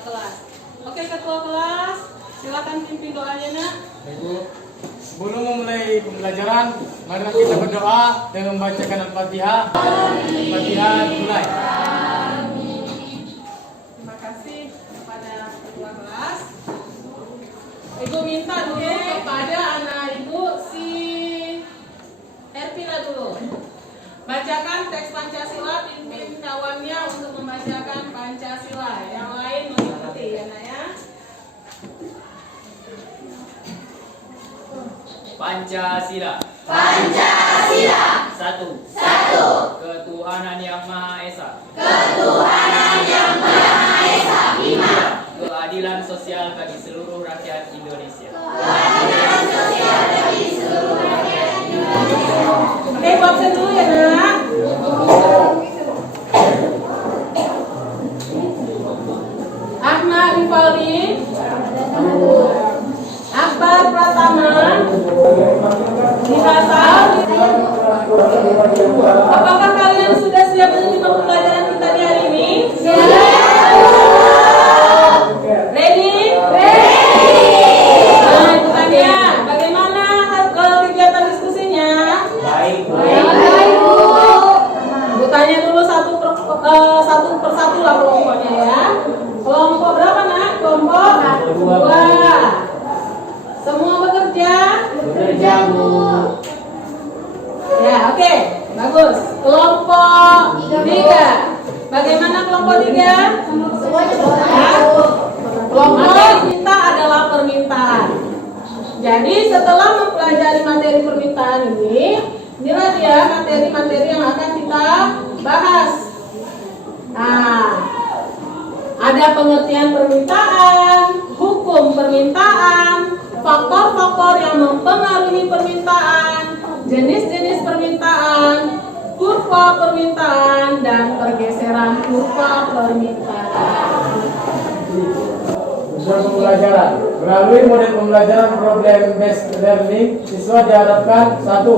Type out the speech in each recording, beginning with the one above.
kelas. Oke, ketua kelas, silakan pimpin doanya, Nak. Ibu, sebelum memulai pembelajaran, mari kita berdoa dan membacakan Al-Fatihah. Al-Fatihah mulai. Terima kasih kepada ketua kelas. Ibu minta dulu kepada anak ibu si Erpila dulu. Bacakan teks Pancasila, pimpin kawannya untuk membacakan Pancasila. Yang lain mengikuti ya, Nak ya. Pancasila. Pancasila. Satu. Satu. Ketuhanan yang Maha Esa. Ketuhanan yang Maha Esa. 5. Keadilan sosial bagi seluruh rakyat Indonesia. Keadilan sosial bagi seluruh rakyat Indonesia. Oke, ibu absen dulu ya, Nak. Ahmad Rivaldi, Akbar Pratama, Dihasal. Apakah kalian sudah siap menerima pembelajaran kita di hari ini? Ready? Nah, itu tanya. Bagaimana kegiatan diskusinya? Baik. Bu tanya dulu satu persatu lah kelompoknya ya. Kelompok berapa, Nak? Kelompok 2. Semua bekerja? Bekerja, Bu. Ya, oke. Bagus. Kelompok 3. Bagaimana kelompok 3? Kelompok kita adalah permintaan. Jadi setelah mempelajari materi permintaan ini, inilah dia materi-materi yang akan kita bahas. Nah, ada pengertian permintaan, hukum permintaan, faktor-faktor yang mempengaruhi permintaan, jenis-jenis permintaan, kurva permintaan, dan pergeseran kurva permintaan. Unsur pembelajaran. Melalui model pembelajaran problem based learning, siswa diharapkan 1.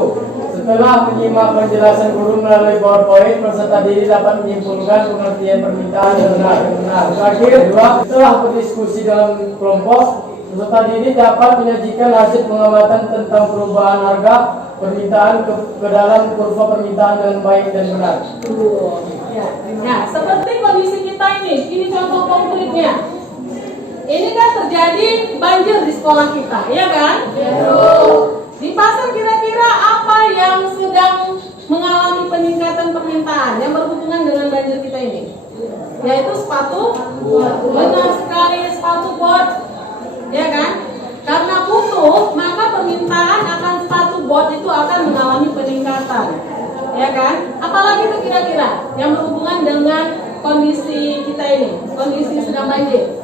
Setelah menyimak penjelasan guru melalui PowerPoint, peserta didik dapat menyimpulkan pengertian permintaan yang benar. Terakhir, 2. Setelah berdiskusi dalam kelompok, peserta didik dapat menyajikan hasil pengamatan tentang perubahan harga permintaan ke dalam kurva permintaan dengan baik dan benar. Ya, nah, seperti kondisi kita ini contoh konkretnya. Ini kan terjadi banjir di sekolah kita, ya kan? Di pasar kira-kira apa yang sedang mengalami peningkatan permintaan yang berhubungan dengan banjir kita ini? Yaitu sepatu. Benar sekali, sepatu bot, ya kan? Karena butuh, maka permintaan akan sepatu bot itu akan mengalami peningkatan, ya kan? Apalagi itu kira-kira yang berhubungan dengan kondisi kita ini, kondisi sedang banjir.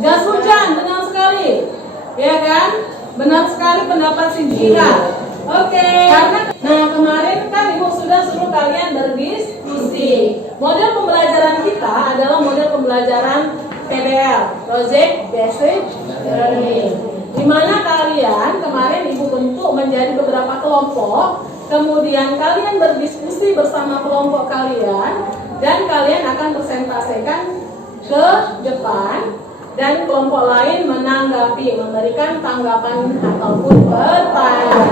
Jas hujan, benar sekali, ya kan? Benar sekali pendapat si Jira. Oke. Nah, kemarin kan Ibu sudah suruh kalian berdiskusi. Model pembelajaran kita adalah model pembelajaran PBL, Project Basic Learning. Di mana kalian kemarin Ibu bentuk menjadi beberapa kelompok, kemudian kalian berdiskusi bersama kelompok kalian, dan kalian akan presentasikan ke depan. Dan kelompok lain menanggapi, memberikan tanggapan ataupun pertanyaan.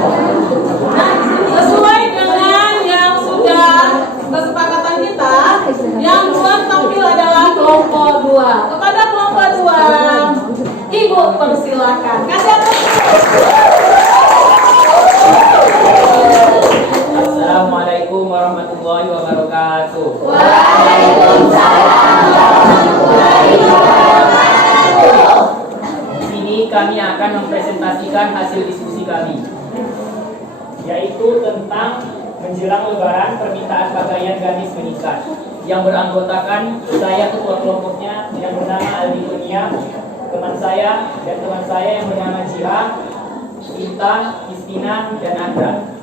Nah, sesuai dengan yang sudah kesepakatan kita, yang duluan tampil adalah kelompok 2. Kepada kelompok 2, Ibu persilakan. Assalamualaikum warahmatullahi wabarakatuh. Waalaikumsalam warahmatullahi wabarakatuh. Di sini kami akan mempresentasikan hasil diskusi kami, yaitu tentang menjelang Lebaran permintaan pakaian gamis meningkat, yang beranggotakan saya ketua kelompoknya yang bernama Aldi Kurnia, teman saya dan teman saya yang bernama Jiha, Sinta, Istina, dan Andra.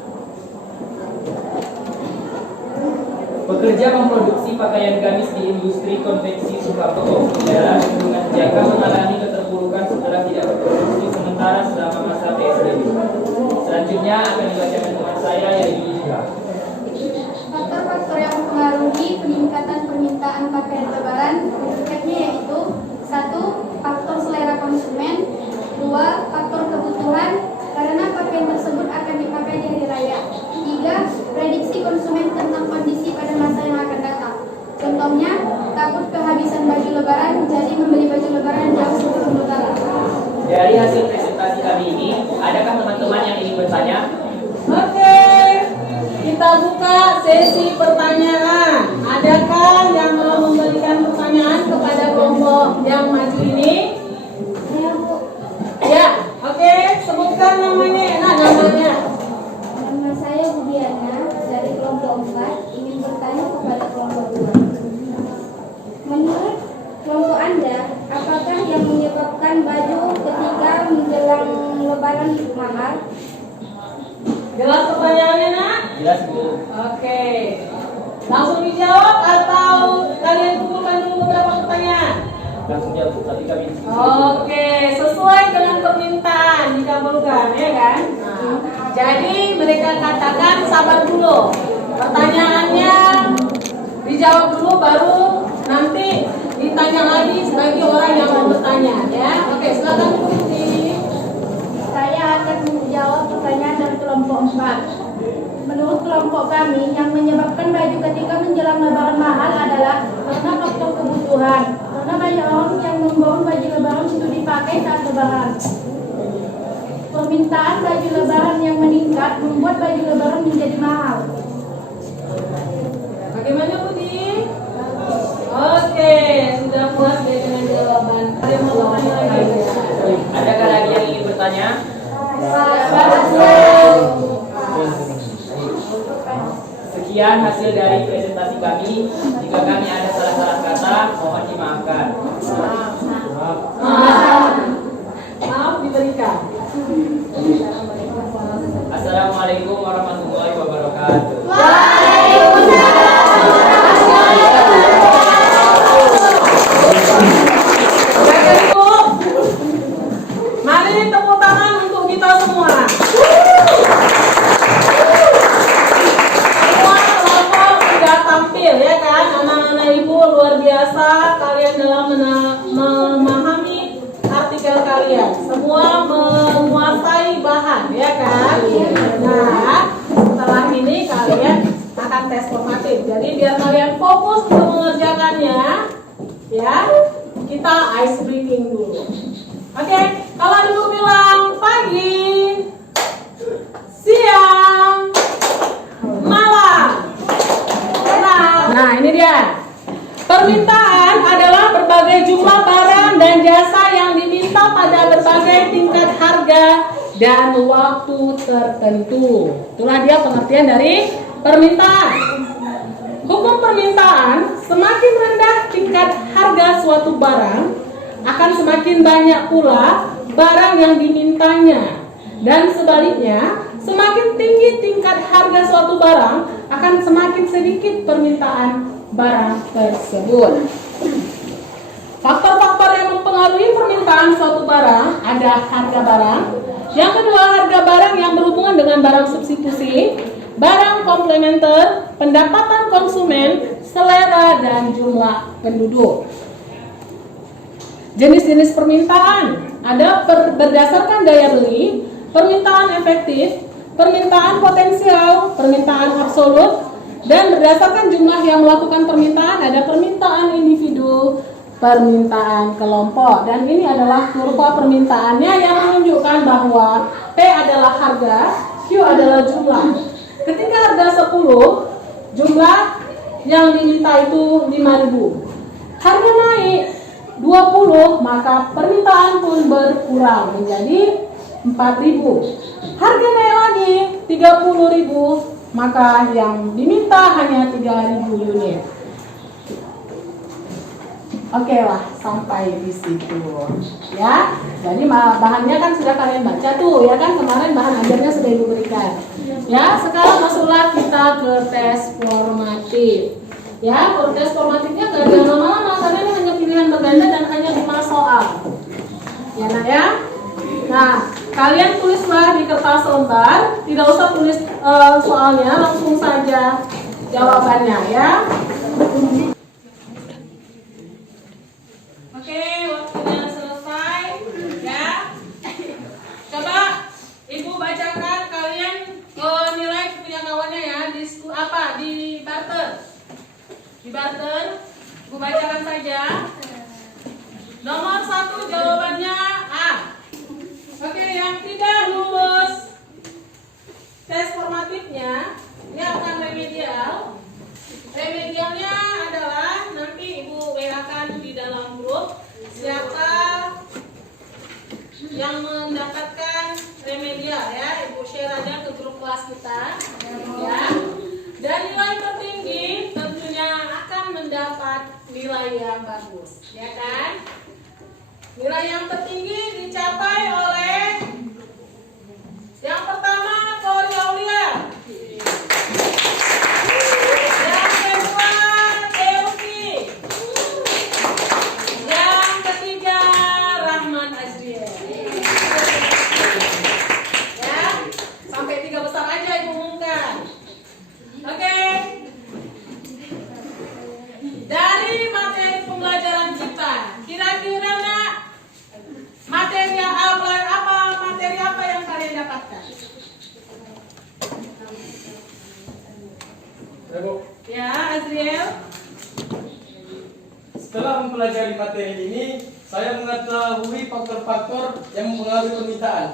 Pekerja memproduksi pakaian gamis di industri konveksi Soekarno daerah Bendungan Jaka mengalami keterpurukan setelah tidak berproduksi sementara selama masa PSBB. Selanjutnya akan dibacakan teman saya yaitu Jika. Faktor-faktor yang mempengaruhi peningkatan permintaan pakaian lebaran berikutnya yaitu 1. dari hasil presentasi kami ini, adakah teman-teman yang ingin bertanya? Oke, kita buka sesi pertanyaan. Adakah yang mau memberikan pertanyaan kepada kelompok yang maju ini? Ya, oke, sebutkan namanya. Namanya. Nama saya Budiana dari kelompok 4 ingin bertanya kepada kelompok 2. Menurut kelompok Anda, apakah yang menyebabkan baju ketika menjelang Lebaran mahal? Jelas pertanyaannya, Nak? Jelas, Bu. Oke. Langsung dijawab atau kalian kumpulkan dulu beberapa pertanyaan? Langsung jawab, Bu. Tapi kami Oke, sesuai dengan permintaan dikabulkan, ya kan? Nah, jadi mereka katakan sabar dulu. Pertanyaannya dijawab dulu, baru nanti ditanya lagi bagi orang yang mau bertanya, ya. Oke, silakan Bu Putri. Saya akan menjawab pertanyaan dari kelompok 4. Menurut kelompok kami, yang menyebabkan baju ketika menjelang Lebaran mahal adalah karena faktor kebutuhan. Karena banyak orang yang membawa baju Lebaran untuk dipakai saat Lebaran. Permintaan baju Lebaran yang meningkat membuat baju Lebaran menjadi mahal. Bagaimana Budi? Oke, sudah puas ya dengan jawaban. Ada yang mau bertanya lagi? adakah lagi yang ingin bertanya? Sekian hasil dari presentasi kami. Jika kami ada salah-salah kata, mohon dimaafkan. Maaf diberikan. Assalamualaikum warahmatullahi wabarakatuh. Baik Ibu, mari tepuk tangan untuk kita semua. Semua kelompok sudah tampil ya kan, anak-anak Ibu luar biasa kalian dalam memahami artikel kalian. Semua menguasai bahan ya kan. Nah, setelah ini kalian akan tes formatif. Jadi biar kalian fokus untuk mengerjakannya, ya kita ice breaking dulu. Oke, kalau Ibu bilang pagi, siang, malam. Nah ini dia. Permintaan adalah berbagai jumlah barang dan jasa yang diminta pada berbagai tingkat harga dan waktu tertentu. Itulah dia pengertian dari permintaan. Hukum permintaan, semakin rendah tingkat harga suatu barang, akan semakin banyak pula barang yang dimintanya. Dan sebaliknya, semakin tinggi tingkat harga suatu barang, akan semakin sedikit permintaan barang tersebut. Faktor-faktor yang mempengaruhi permintaan suatu barang ada harga barang. Yang kedua, harga barang yang berhubungan dengan barang substitusi, barang komplementer, pendapatan konsumen, selera, dan jumlah penduduk. Jenis-jenis permintaan ada berdasarkan daya beli, permintaan efektif, permintaan potensial, permintaan absolut, dan berdasarkan jumlah yang melakukan permintaan ada permintaan individu, permintaan kelompok. Dan ini adalah kurva permintaannya yang menunjukkan bahwa P adalah harga, Q adalah jumlah. Ketika harga 10, jumlah yang diminta itu 5.000. Harga naik 20, maka permintaan pun berkurang menjadi 4.000. Harga naik lagi 30.000, maka yang diminta hanya 3.000 unit. Oke lah, sampai di situ ya. Jadi bahannya kan sudah kalian baca tuh ya kan, kemarin bahan ajarnya sudah Ibu berikan. Ya, sekarang masuklah kita ke tes formatif. Ya, tes formatifnya gak ada lama-lama karena ini hanya pilihan berganda dan hanya 5 soal. Ya Nak ya. Nah, kalian tulislah di kertas lembar, tidak usah tulis soalnya, langsung saja jawabannya ya. Oke, waktunya selesai ya. Coba Ibu bacakan kalian nilai kepiawaiannya ya di barter. Di barter, Ibu bacakan saja. Nomor 1 jawabannya A. yang mendapatkan remedial ya, Ibu share aja ke grup kelas kita ya. Dan nilai tertinggi tentunya akan mendapat nilai yang bagus, ya kan? Nilai yang tertinggi dicapai oleh yang pertama Kori Aulia, yang kedua Teuki, yang ketiga Rahman Azriel. Ya, sampai 3 besar aja Ibu umumkan. Oke. Dari materi pembelajaran kita, kira-kira nak materi apa yang kalian dapatkan? Ya, Azriel. Setelah mempelajari materi ini, saya mengetahui faktor-faktor yang mempengaruhi permintaan.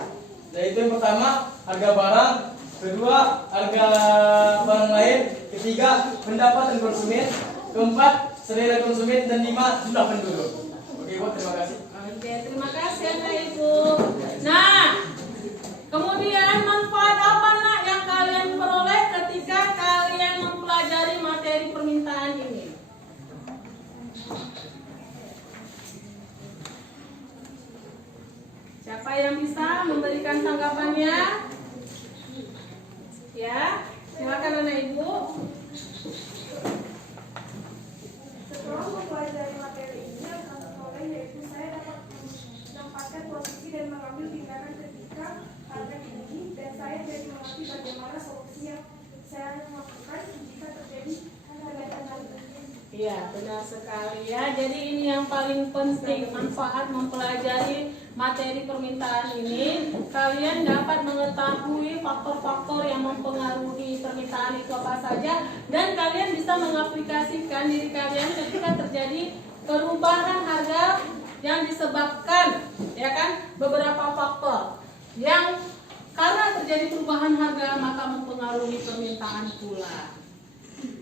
Yaitu yang pertama, harga barang, kedua, harga barang lain, ketiga, pendapatan konsumen, keempat, selera konsumen, dan lima, jumlah penduduk. Oke, Bu, terima kasih. Oke, terima kasih Anak Ibu. Nah, kemudian manfaat apa nak yang kalian peroleh ketika kalian mempelajari materi permintaan ini? Siapa yang bisa memberikan tanggapannya? Ya, silakan Anak Ibu. Setelah mempelajari materi ini, yang kami peroleh yaitu saya dapat menempatkan posisi dan mengambil tindakan ketika harga tinggi, dan saya jadi mengerti bagaimana solusi yang saya lakukan jika terjadi kenaikan harga. Iya, benar sekali ya. Jadi ini yang paling penting, manfaat mempelajari materi permintaan ini. Kalian dapat mengetahui faktor-faktor yang mempengaruhi permintaan itu apa saja, dan kalian bisa mengaplikasikan diri kalian ketika terjadi perubahan harga yang disebabkan, ya kan, beberapa faktor yang karena terjadi perubahan harga maka mempengaruhi permintaan pula,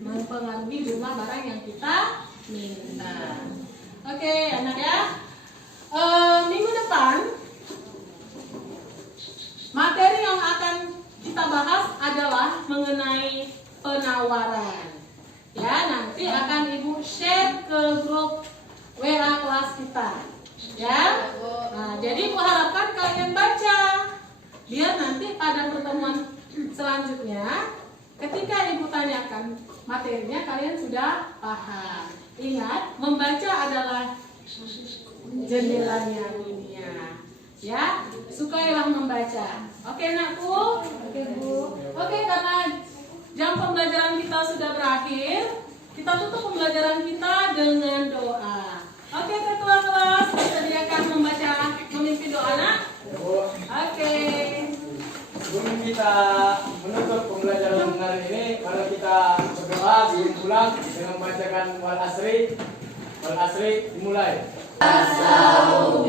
mempengaruhi jumlah barang yang kita minta. Oke, anak ya. Minggu depan materi yang akan kita bahas adalah mengenai penawaran. Ya, nanti akan Ibu share ke grup WA kelas kita. Ya. Nah, jadi Ibu harapkan kalian baca biar nanti pada pertemuan selanjutnya ketika Ibu tanyakan materinya kalian sudah paham. Ingat, membaca adalah jendelanya dunia. Ya, sukailah membaca. Oke, Nakku? Oke, Bu. Oke, karena jam pembelajaran kita sudah berakhir, kita tutup pembelajaran kita dengan doa. Oke, ketua kelas, disediakan membaca memimpin doa, Nak? Oke. Sebelum kita menutup pembelajaran hari ini, mari kita berdoa sebelum pulang dengan membacakan wal asri. Wal asri dimulai. Asal